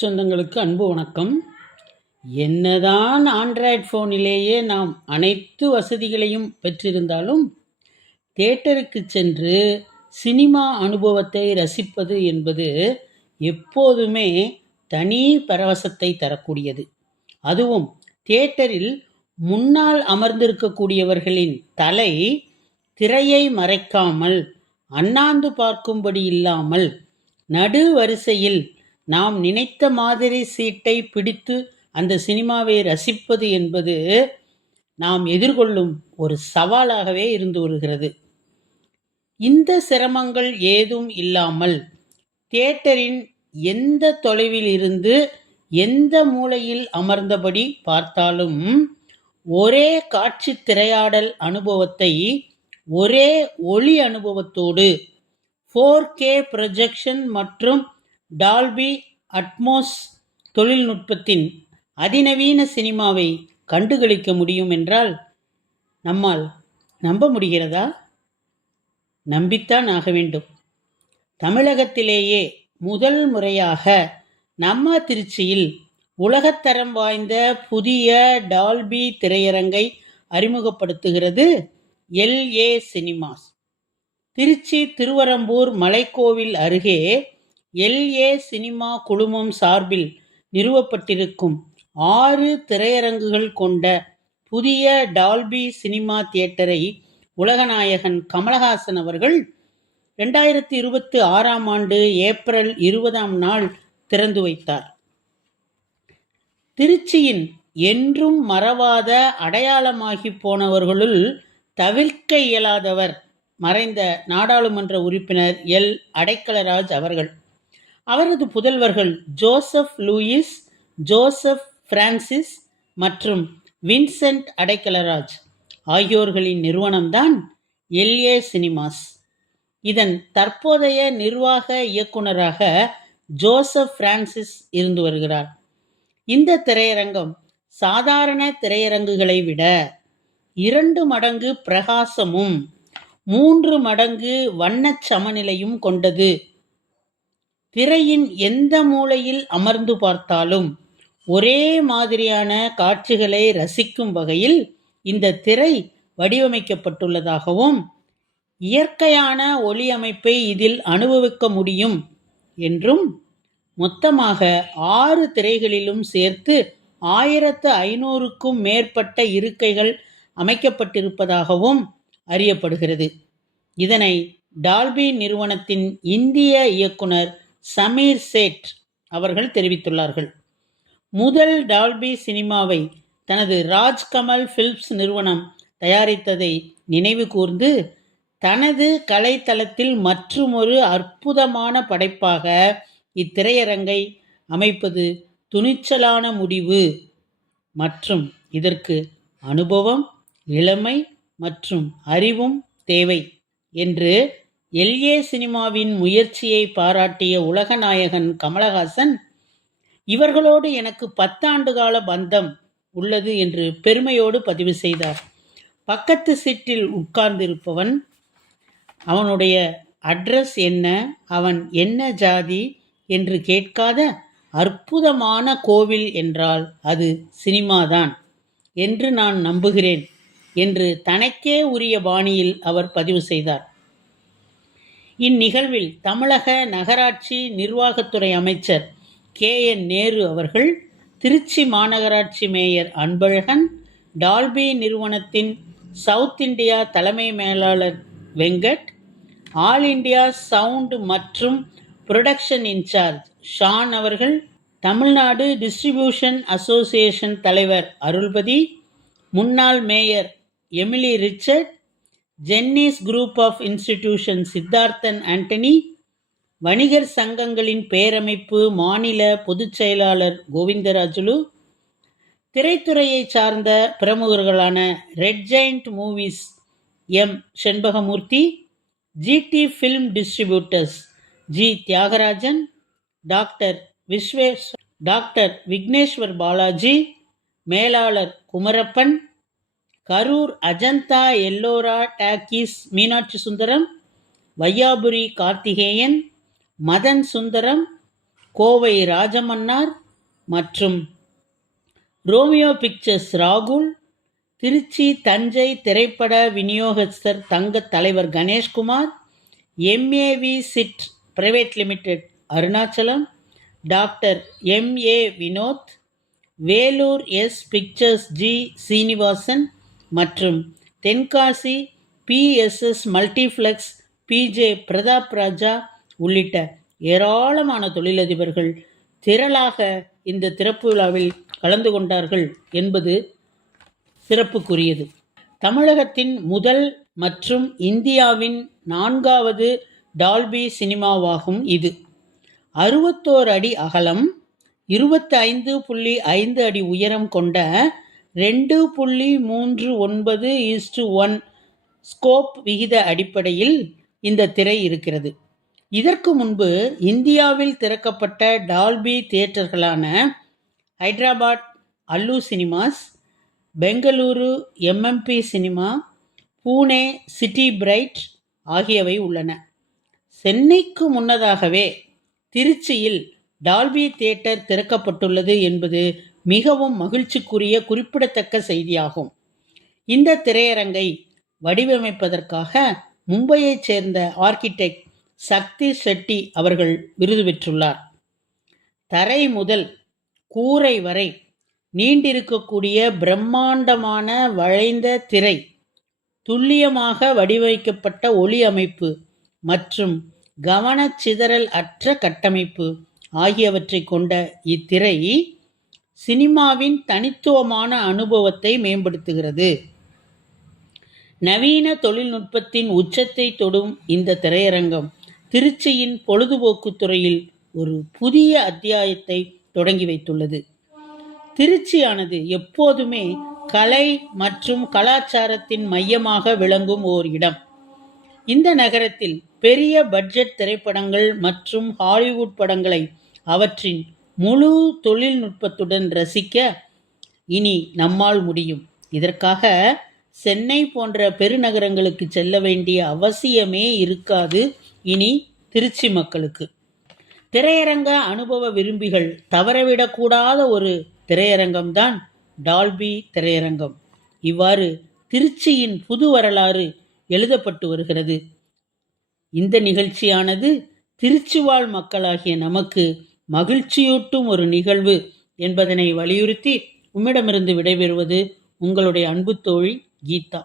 சொந்தங்களுக்கு அன்பு வணக்கம். என்னதான் ஆண்ட்ராய்ட் ஃபோனிலேயே நாம் அனைத்து வசதிகளையும் பெற்றிருந்தாலும், தியேட்டருக்கு சென்று சினிமா அனுபவத்தை ரசிப்பது என்பது எப்போதுமே தனி பரவசத்தை தரக்கூடியது. அதுவும் தியேட்டரில் முன்னால் அமர்ந்திருக்கக்கூடியவர்களின் தலை திரையை மறைக்காமல், அண்ணாந்து பார்க்கும்படி இல்லாமல், நடு வரிசையில் நாம் நினைத்த மாதிரி சீட்டை பிடித்து அந்த சினிமாவை ரசிப்பது என்பது நாம் எதிர்கொள்ளும் ஒரு சவாலாகவே இருந்து வருகிறது. இந்த சிரமங்கள் ஏதும் இல்லாமல் தியேட்டரின் எந்த தொலைவில் இருந்து எந்த மூலையில் அமர்ந்தபடி பார்த்தாலும் ஒரே காட்சி திரையாடல் அனுபவத்தை ஒரே ஒளி அனுபவத்தோடு 4K ப்ரொஜெக்ஷன் மற்றும் டால்பி அட்மோஸ் தொழில்நுட்பத்தின் அதிநவீன சினிமாவை கண்டுகளிக்க முடியும் என்றால் நம்மால் நம்ப முடிகிறதா? நம்பித்தான் ஆக வேண்டும். தமிழகத்திலேயே முதல் முறையாக நம்ம திருச்சியில் உலகத்தரம் வாய்ந்த புதிய டால்பி திரையரங்கை அறிமுகப்படுத்துகிறது LA சினிமாஸ். திருச்சி திருவரம்பூர் மலைக்கோவில் அருகே LA சினிமா குழுமம் சார்பில் நிறுவப்பட்டிருக்கும் 6 திரையரங்குகள் கொண்ட புதிய டால்பி சினிமா தியேட்டரை உலகநாயகன் கமலஹாசன் அவர்கள் 2026 ஏப்ரல் 20 திறந்து வைத்தார். திருச்சியின் என்றும் மறவாத அடையாளமாகி போனவர்களுள் தவிர்க்க இயலாதவர் மறைந்த நாடாளுமன்ற உறுப்பினர் அடைக்கலராஜ் அவர்கள். அவரது புதல்வர்கள் ஜோசப் லூயிஸ், ஜோசப் பிரான்சிஸ் மற்றும் வின்சென்ட் அடைக்கலராஜ் ஆகியோர்களின் நிறுவனம்தான் LA சினிமாஸ். இதன் தற்போதைய நிர்வாக இயக்குனராக ஜோசப் பிரான்சிஸ் இருந்து வருகிறார். இந்த திரையரங்கம் சாதாரண திரையரங்குகளை விட 2 மடங்கு பிரகாசமும் 3 மடங்கு வண்ணச் சமநிலையும் கொண்டது. திரையின் எந்த மூலையில் அமர்ந்து பார்த்தாலும் ஒரே மாதிரியான காட்சிகளை ரசிக்கும் வகையில் இந்த திரை வடிவமைக்கப்பட்டுள்ளதாகவும், இயற்கையான ஒளி அமைப்பை இதில் அனுபவிக்க முடியும் என்றும், மொத்தமாக 6 திரைகளிலும் சேர்த்து 1500க்கும் மேற்பட்ட இருக்கைகள் அமைக்கப்பட்டிருப்பதாகவும் அறியப்படுகிறது. இதனை டால்பி நிறுவனத்தின் இந்திய இயக்குனர் சமீர் சேட் அவர்கள் தெரிவித்துள்ளார்கள். முதல் டால்பி சினிமாவை தனது ராஜ்கமல் ஃபிலிம்ஸ் நிறுவனம் தயாரித்ததை நினைவு கூர்ந்து, தனது கலைத்தளத்தில் மற்றுமொரு அற்புதமான படைப்பாக இத்திரையரங்கை அமைப்பது துணிச்சலான முடிவு மற்றும் இதற்கு அனுபவம், இளமை மற்றும் அறிவும் தேவை என்று LA சினிமாவின் முயற்சியை பாராட்டிய உலகநாயகன் கமலஹாசன், இவர்களோடு எனக்கு 10 ஆண்டுகால பந்தம் உள்ளது என்று பெருமையோடு பதிவு செய்தார். பக்கத்து சீட்டில் உட்கார்ந்திருப்பவன் அவனுடைய அட்ரஸ் என்ன, அவன் என்ன ஜாதி என்று கேட்காத அற்புதமான கோவில் என்றால் அது சினிமாதான் என்று நான் நம்புகிறேன் என்று தனக்கே உரிய பாணியில் அவர் பதிவு செய்தார். இந்நிகழ்வில் தமிழக நகராட்சி நிர்வாகத்துறை அமைச்சர் KN நேரு அவர்கள், திருச்சி மாநகராட்சி மேயர் அன்பழகன், டால்பி நிறுவனத்தின் சவுத் இந்தியா தலைமை மேலாளர் வெங்கட், ஆல் இண்டியா சவுண்ட் மற்றும் புரொடக்ஷன் இன்சார்ஜ் ஷான் அவர்கள், தமிழ்நாடு டிஸ்ட்ரிபியூஷன் அசோசியேஷன் தலைவர் அருள்பதி, முன்னாள் mayor Emily Richard, Jennys group of institution Siddharthan Antony, வணிகர் சங்கங்களின் பேரமைப்பு மாநில பொதுச் செயலாளர் கோவிந்தராஜுலு, திரைத்துறையை சார்ந்த பிரமுகர்களான red giant movies Senbagamoorthy, GT film distributors Thiyagarajan, doctor Vigneshwar Balaji, மேலாளர் குமரப்பன், கரூர் அஜந்தா எல்லோரா டாக்கீஸ் மீனாட்சி சுந்தரம், வையாபுரி கார்த்திகேயன், மதன் சுந்தரம், கோவை ராஜமன்னார் மற்றும் ரோமியோ பிக்சர்ஸ் ராகுல், திருச்சி தஞ்சை திரைப்பட விநியோகஸ்தர் தங்க தலைவர் Ganeshkumar, MAV chit private limited Arunachalam, doctor MA Vinod, Vellore S pictures G Srinivasan மற்றும் Tenkasi BSS multiplex PJ Pratap Raja உள்ளிட்ட ஏராளமான தொழிலதிபர்கள் திரளாக இந்த திறப்பு விழாவில் கலந்து கொண்டார்கள் என்பது சிறப்புக்குரியது. தமிழகத்தின் முதல் மற்றும் இந்தியாவின் 4வது டால்பி சினிமாவாகும் இது. 61 அடி அகலம், 25.5 அடி உயரம் கொண்ட 2.39:1 ஸ்கோப் விகித அடிப்படையில் இந்த திரை இருக்கிறது. இதற்கு முன்பு இந்தியாவில் திறக்கப்பட்ட டால்பி தியேட்டர்களான Hyderabad Allu cinemas, Bengaluru MMB cinema, Pune city pride ஆகியவை உள்ளன. சென்னைக்கு முன்னதாகவே திருச்சியில் டால்பி தியேட்டர் திறக்கப்பட்டுள்ளது என்பது மிகவும் மகிழ்ச்சிக்குரிய குறிப்பிடத்தக்க செய்தியாகும். இந்த திரையரங்கை வடிவமைப்பதற்காக மும்பையைச் சேர்ந்த ஆர்கிடெக்ட் சக்தி ஷெட்டி அவர்கள் விருது பெற்றுள்ளார். தரை முதல் கூரை வரை நீண்டிருக்கக்கூடிய பிரம்மாண்டமான வளைந்த திரை, துல்லியமாக வடிவமைக்கப்பட்ட ஒளி அமைப்பு மற்றும் கவனச்சிதறல் அற்ற கட்டமைப்பு ஆகியவற்றை கொண்ட இத்திரை சினிமாவின் தனித்துவமான அனுபவத்தை மேம்படுத்துகிறது. நவீன தொழில்நுட்பத்தின் உச்சத்தை தொடும் இந்த திரையரங்கம் திருச்சியின் பொழுதுபோக்கு துறையில் ஒரு புதிய அத்தியாயத்தை தொடங்கி வைத்துள்ளது. திருச்சியானது எப்போதுமே கலை மற்றும் கலாச்சாரத்தின் மையமாக விளங்கும் ஓர் இடம். இந்த நகரத்தில் பெரிய பட்ஜெட் திரைப்படங்கள் மற்றும் ஹாலிவுட் படங்களை அவற்றின் முழு தொழில்நுட்பத்துடன் ரசிக்க இனி நம்மால் முடியும். இதற்காக சென்னை போன்ற பெருநகரங்களுக்கு செல்ல வேண்டிய அவசியமே இருக்காது இனி திருச்சி மக்களுக்கு. திரையரங்க அனுபவ விரும்பிகள் தவறவிடக்கூடாத ஒரு திரையரங்கம்தான் டால்பி திரையரங்கம். இவ்வாறு திருச்சியின் புது வரலாறு எழுதப்பட்டு வருகிறது. இந்த நிகழ்ச்சியானது திருச்சி வாழ் மக்களாகிய நமக்கு மகிழ்ச்சியூட்டும் ஒரு நிகழ்வு என்பதனை வலியுறுத்தி உம்மிடமிருந்து விடைபெறுவது உங்களுடைய அன்பு தோழி கீதா.